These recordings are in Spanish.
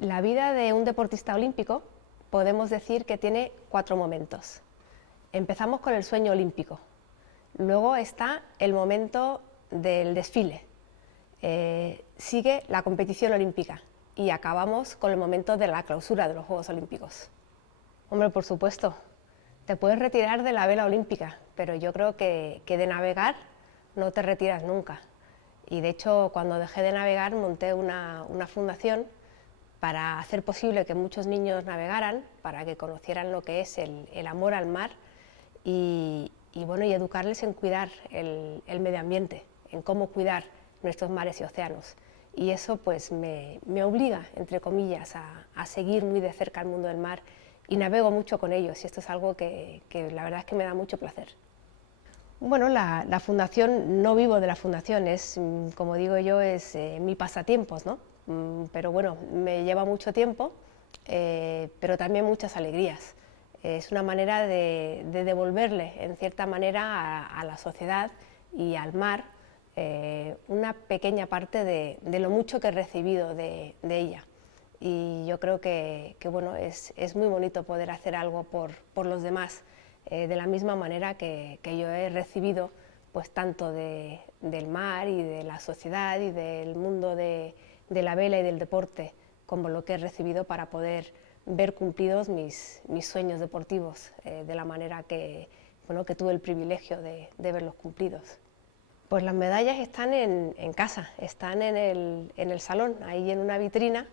La vida de un deportista olímpico podemos decir que tiene 4 momentos. Empezamos con el sueño olímpico, luego está el momento del desfile, sigue la competición olímpica y acabamos con el momento de la clausura de los Juegos Olímpicos. Hombre, por supuesto, te puedes retirar de la vela olímpica, pero yo creo que de navegar no te retiras nunca. Y de hecho, cuando dejé de navegar monté una fundación para hacer posible que muchos niños navegaran, para que conocieran lo que es el amor al mar y educarles en cuidar el medio ambiente, en cómo cuidar nuestros mares y océanos. Y eso pues me obliga, entre comillas, a seguir muy de cerca el mundo del mar y navego mucho con ellos y esto es algo que la verdad es que me da mucho placer. Bueno, la fundación, no vivo de la fundación, es, como digo yo, es mi pasatiempos, ¿no? Pero bueno, me lleva mucho tiempo, pero también muchas alegrías. Es una manera de devolverle, en cierta manera, a la sociedad y al mar una pequeña parte de lo mucho que he recibido de ella. Y yo creo que bueno, es muy bonito poder hacer algo por los demás, de la misma manera que yo he recibido pues tanto del mar y de la sociedad y del mundo de la vela y del deporte, como lo que he recibido para poder ver cumplidos mis sueños deportivos, de la manera que tuve el privilegio de verlos cumplidos. Pues las medallas están en casa, están en el salón, ahí en una vitrina,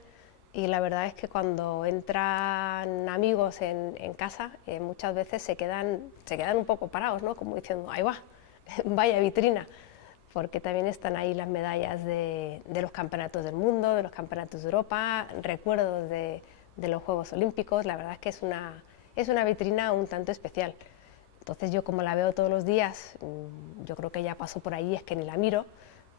y la verdad es que cuando entran amigos en casa, muchas veces se quedan un poco parados, ¿no? Como diciendo, ahí va, vaya vitrina, porque también están ahí las medallas de los campeonatos del mundo, de los campeonatos de Europa, recuerdos de los Juegos Olímpicos. La verdad es que es una vitrina un tanto especial. Entonces yo, como la veo todos los días, yo creo que ya paso por ahí, es que ni la miro,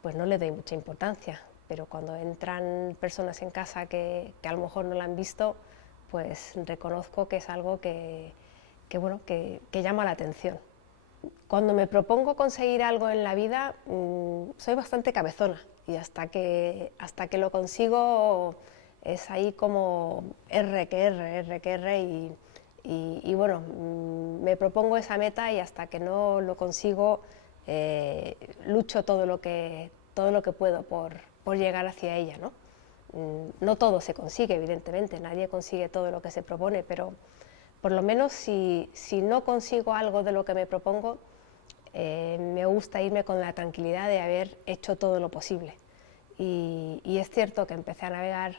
pues no le doy mucha importancia. Pero cuando entran personas en casa que a lo mejor no la han visto, pues reconozco que es algo que llama la atención. Cuando me propongo conseguir algo en la vida, soy bastante cabezona y hasta que lo consigo es ahí como R que R y bueno, me propongo esa meta y hasta que no lo consigo lucho todo lo que puedo por llegar hacia ella, ¿no? No todo se consigue, evidentemente, nadie consigue todo lo que se propone, pero por lo menos si no consigo algo de lo que me propongo, me gusta irme con la tranquilidad de haber hecho todo lo posible. Y es cierto que empecé a navegar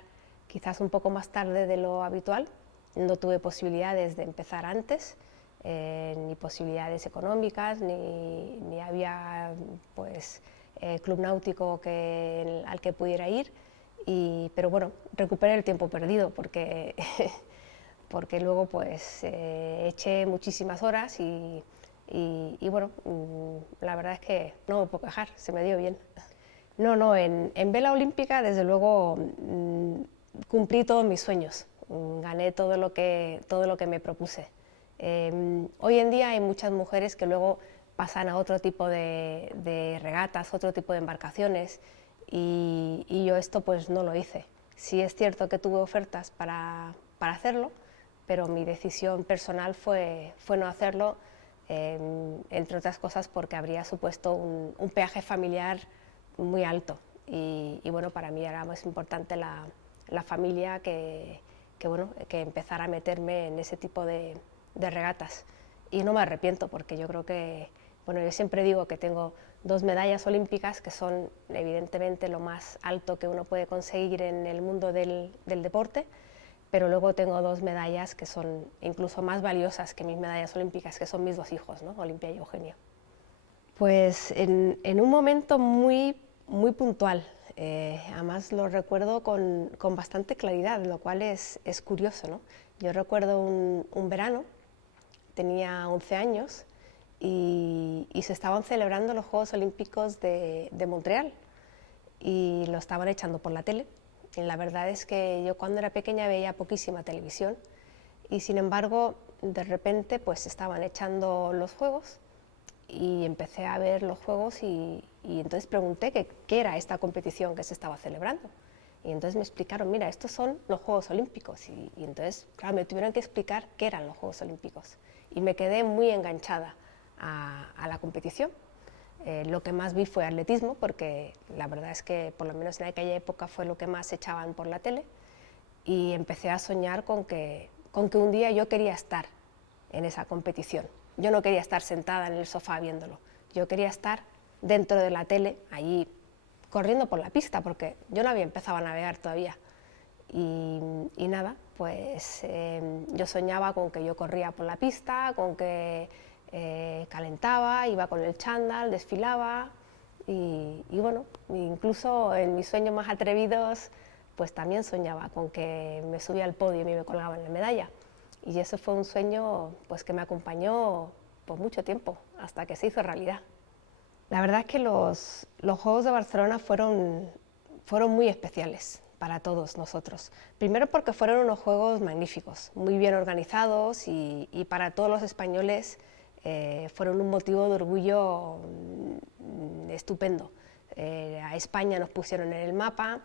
quizás un poco más tarde de lo habitual, no tuve posibilidades de empezar antes, ni posibilidades económicas, ni había pues club náutico al que pudiera ir, pero bueno, recuperé el tiempo perdido porque luego pues eché muchísimas horas y bueno, la verdad es que no me puedo quejar, se me dio bien. No, en vela olímpica desde luego cumplí todos mis sueños, gané todo lo que me propuse. Hoy en día hay muchas mujeres que luego pasan a otro tipo de regatas, otro tipo de embarcaciones y yo esto pues no lo hice. Sí es cierto que tuve ofertas para hacerlo, pero mi decisión personal fue no hacerlo, entre otras cosas porque habría supuesto un peaje familiar muy alto y bueno, para mí era más importante la familia que empezar a meterme en ese tipo de regatas. Y no me arrepiento porque yo creo que, bueno, yo siempre digo que tengo 2 medallas olímpicas que son evidentemente lo más alto que uno puede conseguir en el mundo del deporte, pero luego tengo 2 medallas que son incluso más valiosas que mis medallas olímpicas, que son mis 2 hijos, ¿no? Olimpia y Eugenio. Pues en un momento muy puntual, además lo recuerdo con bastante claridad, lo cual es curioso, ¿no? Yo recuerdo un verano, tenía 11 años y se estaban celebrando los Juegos Olímpicos de Montreal y lo estaban echando por la tele. Y la verdad es que yo cuando era pequeña veía poquísima televisión y sin embargo de repente pues estaban echando los Juegos y empecé a ver los Juegos y entonces pregunté qué era esta competición que se estaba celebrando Y entonces me explicaron, mira, estos son los Juegos Olímpicos. Y entonces, claro, me tuvieron que explicar qué eran los Juegos Olímpicos. Y me quedé muy enganchada a la competición. Lo que más vi fue atletismo, porque la verdad es que por lo menos en aquella época fue lo que más echaban por la tele. Y empecé a soñar con que un día yo quería estar en esa competición. Yo no quería estar sentada en el sofá viéndolo. Yo quería estar dentro de la tele, allí corriendo por la pista, porque yo no había empezado a navegar todavía. Y nada, pues yo soñaba con que yo corría por la pista, con que calentaba, iba con el chándal, desfilaba y bueno, incluso en mis sueños más atrevidos pues también soñaba con que me subía al podio y me colgaba en la medalla. Y eso fue un sueño pues que me acompañó por mucho tiempo, hasta que se hizo realidad. La verdad es que los Juegos de Barcelona fueron muy especiales para todos nosotros. Primero porque fueron unos Juegos magníficos, muy bien organizados y para todos los españoles fueron un motivo de orgullo estupendo. A España nos pusieron en el mapa,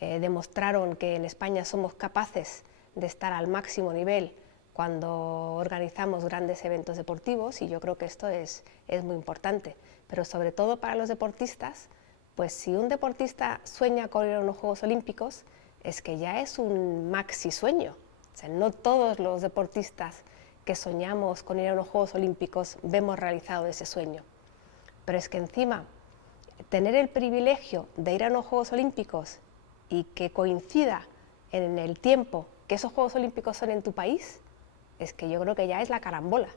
demostraron que en España somos capaces de estar al máximo nivel cuando organizamos grandes eventos deportivos, y yo creo que esto es muy importante. Pero sobre todo para los deportistas, pues si un deportista sueña con ir a unos Juegos Olímpicos, es que ya es un maxi sueño. O sea, no todos los deportistas que soñamos con ir a unos Juegos Olímpicos vemos realizado ese sueño. Pero es que encima, tener el privilegio de ir a unos Juegos Olímpicos y que coincida en el tiempo que esos Juegos Olímpicos son en tu país, es que yo creo que ya es la carambola.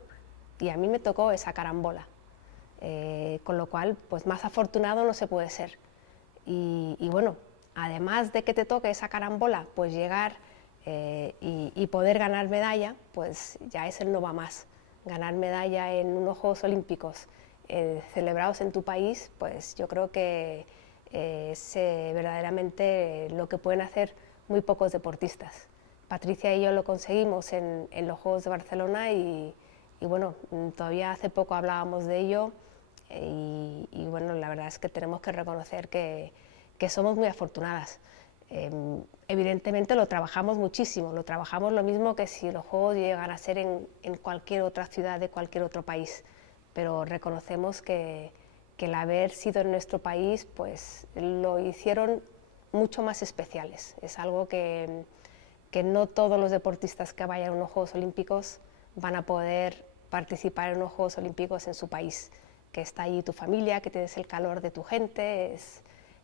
Y a mí me tocó esa carambola. Con lo cual, pues más afortunado no se puede ser. Y bueno, además de que te toque esa carambola, pues llegar y poder ganar medalla, pues ya es el no va más. Ganar medalla en unos Juegos Olímpicos celebrados en tu país, pues yo creo que es verdaderamente lo que pueden hacer muy pocos deportistas. Patricia y yo lo conseguimos en los Juegos de Barcelona y bueno, todavía hace poco hablábamos de ello y bueno, la verdad es que tenemos que reconocer que somos muy afortunadas. Evidentemente lo trabajamos muchísimo, lo trabajamos lo mismo que si los Juegos llegan a ser en cualquier otra ciudad de cualquier otro país, pero reconocemos que el haber sido en nuestro país pues lo hicieron mucho más especiales. Es algo que no todos los deportistas que vayan a unos Juegos Olímpicos van a poder participar en unos Juegos Olímpicos en su país, que está allí tu familia, que tienes el calor de tu gente,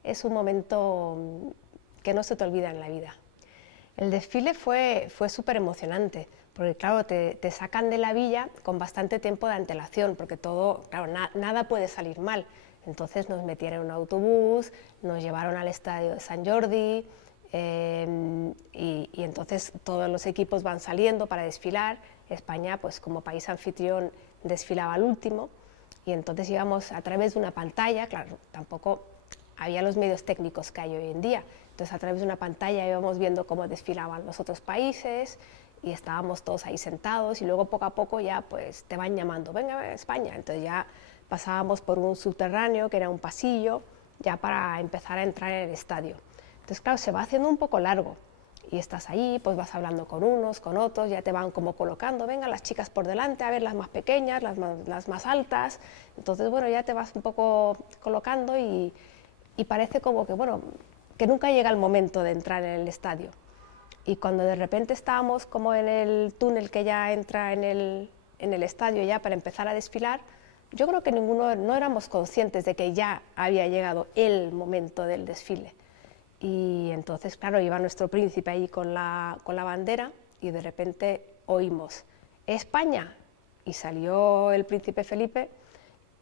es un momento que no se te olvida en la vida. El desfile fue súper emocionante, porque claro, te sacan de la villa con bastante tiempo de antelación, porque todo, claro, nada puede salir mal. Entonces nos metieron en un autobús, nos llevaron al estadio de Sant Jordi, y entonces todos los equipos van saliendo para desfilar. España, pues como país anfitrión, desfilaba al último, y entonces íbamos a través de una pantalla, claro, tampoco había los medios técnicos que hay hoy en día, entonces a través de una pantalla íbamos viendo cómo desfilaban los otros países y estábamos todos ahí sentados, y luego poco a poco ya pues te van llamando, venga a España, entonces ya pasábamos por un subterráneo que era un pasillo ya para empezar a entrar en el estadio. Entonces claro, se va haciendo un poco largo y estás ahí, pues vas hablando con unos, con otros, ya te van como colocando, venga las chicas por delante, a ver las más pequeñas, las más altas, entonces bueno, ya te vas un poco colocando y parece como que bueno, que nunca llega el momento de entrar en el estadio. Y cuando de repente estábamos como en el túnel que ya entra en el estadio ya para empezar a desfilar, yo creo que ninguno no éramos conscientes de que ya había llegado el momento del desfile. Y entonces, claro, iba nuestro príncipe ahí con la bandera y de repente oímos España, y salió el príncipe Felipe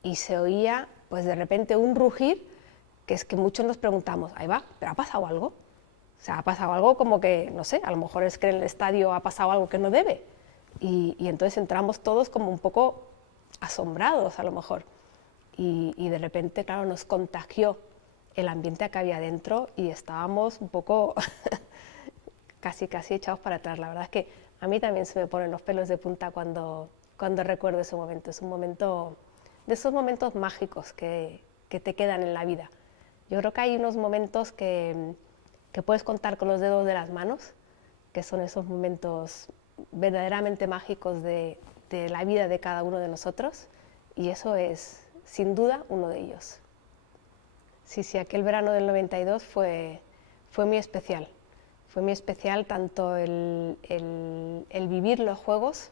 y se oía pues de repente un rugir que es que muchos nos preguntamos, ahí va, ¿pero ha pasado algo? O sea, ha pasado algo como que, no sé, a lo mejor es que en el estadio ha pasado algo que no debe. Y entonces entramos todos como un poco asombrados a lo mejor. Y de repente, claro, nos contagió el ambiente que había dentro y estábamos un poco casi echados para atrás. La verdad es que a mí también se me ponen los pelos de punta cuando recuerdo ese momento. Es un momento, de esos momentos mágicos que te quedan en la vida. Yo creo que hay unos momentos que que puedes contar con los dedos de las manos, que son esos momentos verdaderamente mágicos de la vida de cada uno de nosotros, y eso es, sin duda, uno de ellos. Sí, aquel verano del 92 fue muy especial. Fue muy especial tanto el vivir los Juegos,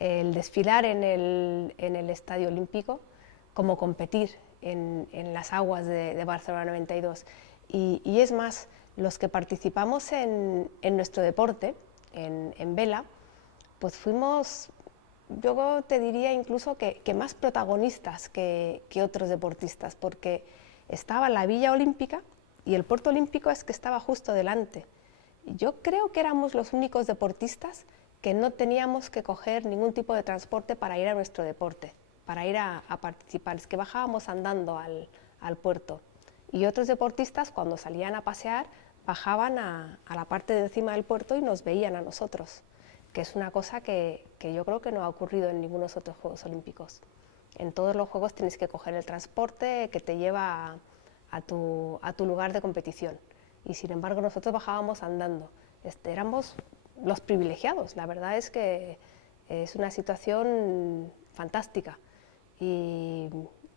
el desfilar en el Estadio Olímpico, como competir en las aguas de Barcelona 92. Y es más, los que participamos en nuestro deporte, en vela, pues fuimos, yo te diría incluso que más protagonistas que otros deportistas, porque estaba la Villa Olímpica y el puerto olímpico es que estaba justo delante. Yo creo que éramos los únicos deportistas que no teníamos que coger ningún tipo de transporte para ir a nuestro deporte, para ir a participar, es que bajábamos andando al puerto. Y otros deportistas, cuando salían a pasear, bajaban a la parte de encima del puerto y nos veían a nosotros, que es una cosa que yo creo que no ha ocurrido en ninguno de los otros Juegos Olímpicos. En todos los Juegos tienes que coger el transporte que te lleva a tu lugar de competición. Y sin embargo nosotros bajábamos andando. Éramos los privilegiados. La verdad es que es una situación fantástica. Y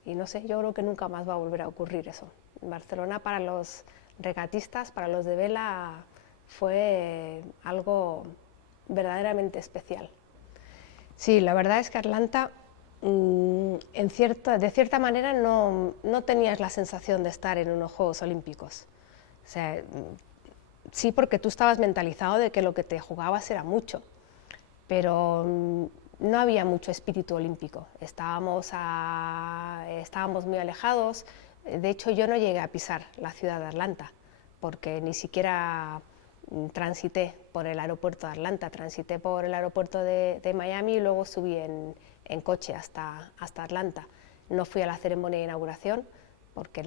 no sé, yo creo que nunca más va a volver a ocurrir eso. En Barcelona, para los regatistas, para los de vela, fue algo verdaderamente especial. Sí, la verdad es que Atlanta, de cierta manera, no tenías la sensación de estar en unos Juegos Olímpicos. O sea, sí, porque tú estabas mentalizado de que lo que te jugabas era mucho, pero no había mucho espíritu olímpico. Estábamos muy alejados. De hecho, yo no llegué a pisar la ciudad de Atlanta, porque ni siquiera transité por el aeropuerto de Atlanta, transité por el aeropuerto de Miami y luego subí en coche hasta Atlanta. No fui a la ceremonia de inauguración porque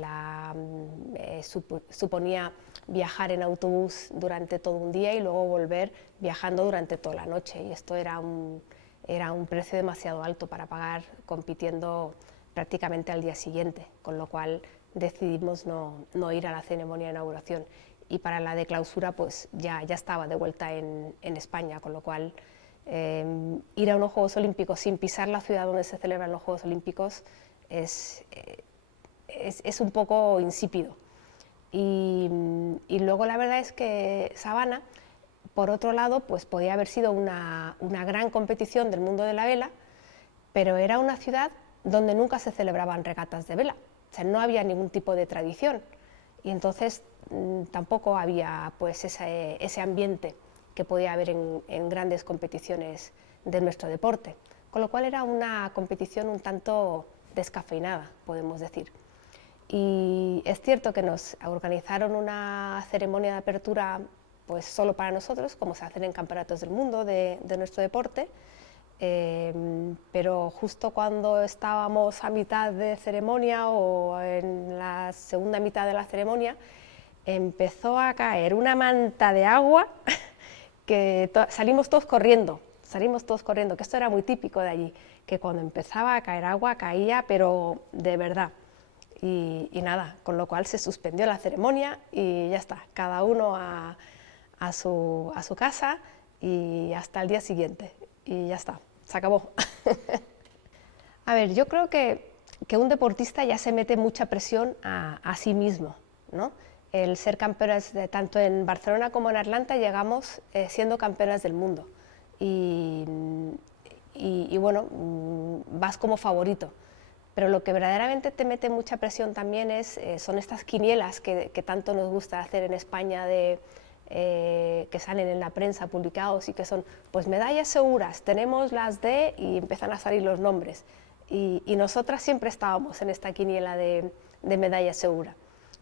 suponía viajar en autobús durante todo un día y luego volver viajando durante toda la noche, y esto era un precio demasiado alto para pagar compitiendo prácticamente al día siguiente, con lo cual decidimos no ir a la ceremonia de inauguración. Y para la de clausura pues ya estaba de vuelta en España, con lo cual ir a unos Juegos Olímpicos sin pisar la ciudad donde se celebran los Juegos Olímpicos es un poco insípido. Y luego la verdad es que Savannah, por otro lado, pues podía haber sido una gran competición del mundo de la vela, pero era una ciudad donde nunca se celebraban regatas de vela, o sea, no había ningún tipo de tradición, y entonces tampoco había pues ese ambiente que podía haber en grandes competiciones de nuestro deporte, con lo cual era una competición un tanto descafeinada, podemos decir. Y es cierto que nos organizaron una ceremonia de apertura pues solo para nosotros, como se hacen en campeonatos del mundo de nuestro deporte, pero justo cuando estábamos a mitad de ceremonia o en la segunda mitad de la ceremonia, empezó a caer una manta de agua que salimos todos corriendo, que esto era muy típico de allí, que cuando empezaba a caer agua caía, pero de verdad. Y nada, con lo cual se suspendió la ceremonia y ya está, cada uno a su casa y hasta el día siguiente, y ya está, se acabó. A ver, yo creo que un deportista ya se mete mucha presión a sí mismo, ¿no? El ser campeonas, tanto en Barcelona como en Atlanta, llegamos siendo campeonas del mundo y bueno, vas como favorito. Pero lo que verdaderamente te mete mucha presión también son estas quinielas que tanto nos gusta hacer en España, que salen en la prensa publicados y que son pues medallas seguras, tenemos las de, y empiezan a salir los nombres. Y nosotras siempre estábamos en esta quiniela de medalla segura,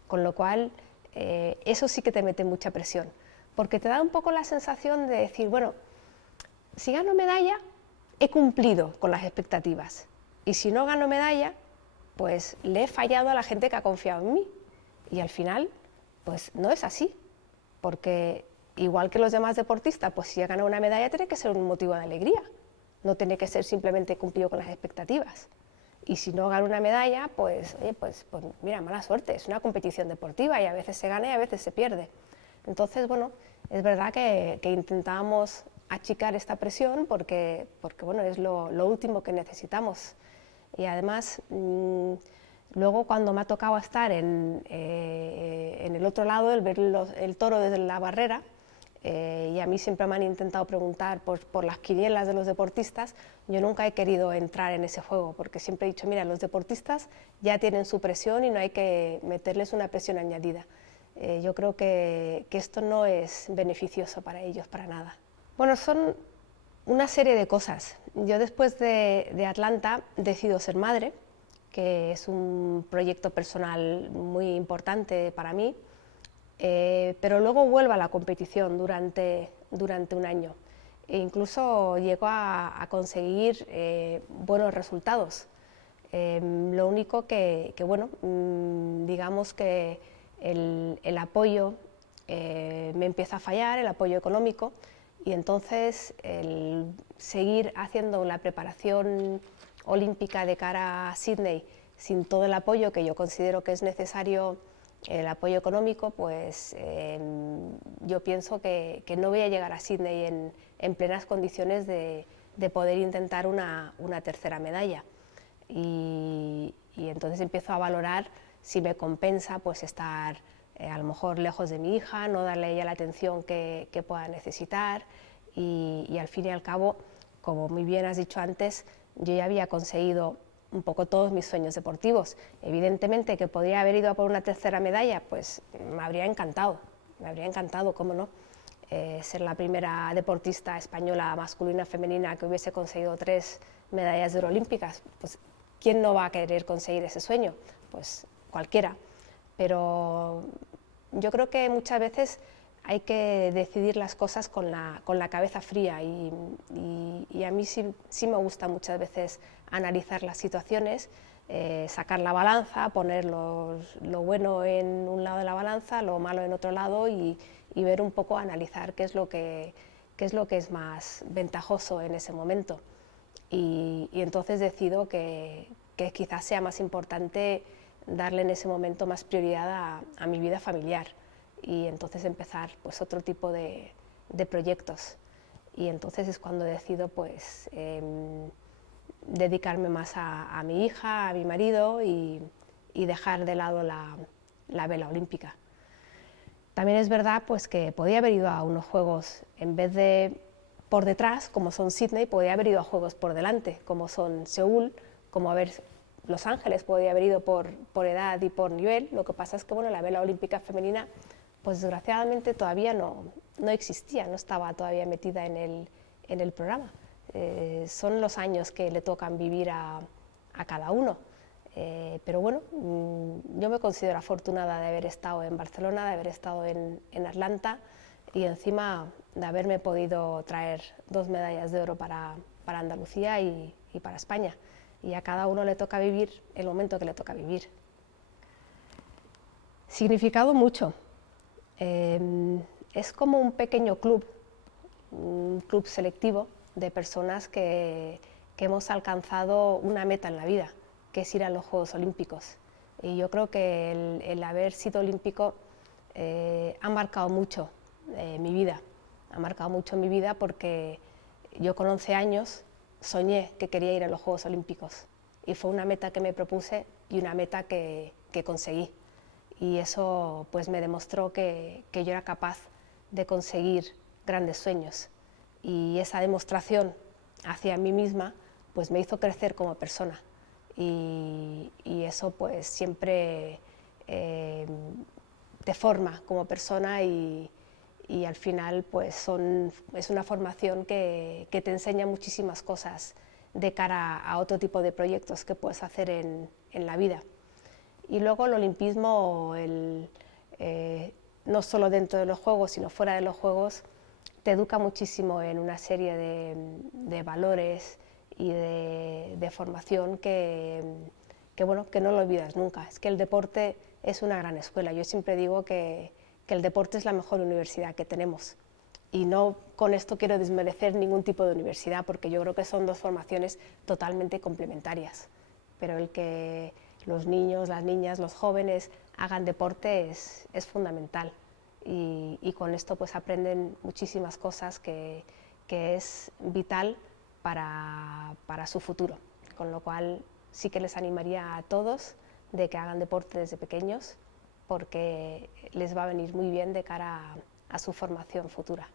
con lo cual eso sí que te mete mucha presión, porque te da un poco la sensación de decir, bueno, si gano medalla, he cumplido con las expectativas. Y si no gano medalla, pues le he fallado a la gente que ha confiado en mí. Y al final, pues no es así, porque igual que los demás deportistas, pues si he ganado una medalla tiene que ser un motivo de alegría, no tiene que ser simplemente cumplido con las expectativas. Y si no gano una medalla, pues, oye, pues mira, mala suerte, es una competición deportiva y a veces se gana y a veces se pierde. Entonces, bueno, es verdad que intentábamos achicar esta presión porque bueno, es lo último que necesitamos. Y además, luego cuando me ha tocado estar en el otro lado, el ver el toro desde la barrera, y a mí siempre me han intentado preguntar por las quinielas de los deportistas, yo nunca he querido entrar en ese juego, porque siempre he dicho, mira, los deportistas ya tienen su presión y no hay que meterles una presión añadida. Yo creo que esto no es beneficioso para ellos, para nada. Bueno, son una serie de cosas. Yo después de Atlanta decido ser madre, que es un proyecto personal muy importante para mí, pero luego vuelvo a la competición durante un año e incluso llego a conseguir buenos resultados. Lo único bueno, digamos que el apoyo me empieza a fallar, el apoyo económico, y entonces el seguir haciendo la preparación olímpica de cara a Sydney sin todo el apoyo que yo considero que es necesario, el apoyo económico, pues yo pienso que no voy a llegar a Sydney en plenas condiciones de poder intentar una tercera medalla. Y entonces empiezo a valorar si me compensa pues estar a lo mejor lejos de mi hija, no darle a ella la atención que pueda necesitar, y al fin y al cabo, como muy bien has dicho antes, yo ya había conseguido un poco todos mis sueños deportivos. Evidentemente que podría haber ido a por una tercera medalla, pues me habría encantado, cómo no, ser la primera deportista española masculina femenina que hubiese conseguido 3 medallas de oro olímpicas. Pues ¿quién no va a querer conseguir ese sueño? Pues cualquiera. Pero yo creo que muchas veces hay que decidir las cosas con la cabeza fría, y a mí sí me gusta muchas veces analizar las situaciones, sacar la balanza, poner lo bueno en un lado de la balanza, lo malo en otro lado, y ver un poco, analizar qué es lo que es más ventajoso en ese momento. Y entonces decido que quizás sea más importante darle en ese momento más prioridad a mi vida familiar, y entonces empezar pues otro tipo de proyectos. Y entonces es cuando decido pues dedicarme más a mi hija, a mi marido, y dejar de lado la vela olímpica. También es verdad pues que podía haber ido a unos juegos, en vez de por detrás, como son Sydney, podía haber ido a juegos por delante, como son Seúl, como Los Ángeles, podía haber ido por edad y por nivel. Lo que pasa es que bueno, la vela olímpica femenina, pues desgraciadamente todavía no existía, no estaba todavía metida en el programa. Son los años que le tocan vivir a cada uno. Pero bueno, yo me considero afortunada de haber estado en Barcelona, de haber estado en Atlanta, y encima de haberme podido traer 2 medallas de oro para Andalucía y para España. Y a cada uno le toca vivir el momento que le toca vivir. Significado mucho. Es como un pequeño club, un club selectivo de personas que hemos alcanzado una meta en la vida, que es ir a los Juegos Olímpicos. Y yo creo que el haber sido olímpico ha marcado mucho mi vida. Ha marcado mucho mi vida porque yo con 11 años soñé que quería ir a los Juegos Olímpicos, y fue una meta que me propuse y una meta que conseguí. Y eso pues me demostró que yo era capaz de conseguir grandes sueños, y esa demostración hacia mí misma pues me hizo crecer como persona, y eso pues siempre te forma como persona, y al final pues es una formación que te enseña muchísimas cosas de cara a otro tipo de proyectos que puedes hacer en la vida. Y luego el olimpismo, no solo dentro de los Juegos, sino fuera de los Juegos, te educa muchísimo en una serie de valores y de formación que no lo olvidas nunca. Es que el deporte es una gran escuela. Yo siempre digo que el deporte es la mejor universidad que tenemos. Y no con esto quiero desmerecer ningún tipo de universidad, porque yo creo que son 2 formaciones totalmente complementarias. Pero el que los niños, las niñas, los jóvenes hagan deporte es fundamental. y con esto pues aprenden muchísimas cosas que es vital para su futuro, con lo cual sí que les animaría a todos de que hagan deporte desde pequeños porque les va a venir muy bien de cara a su formación futura.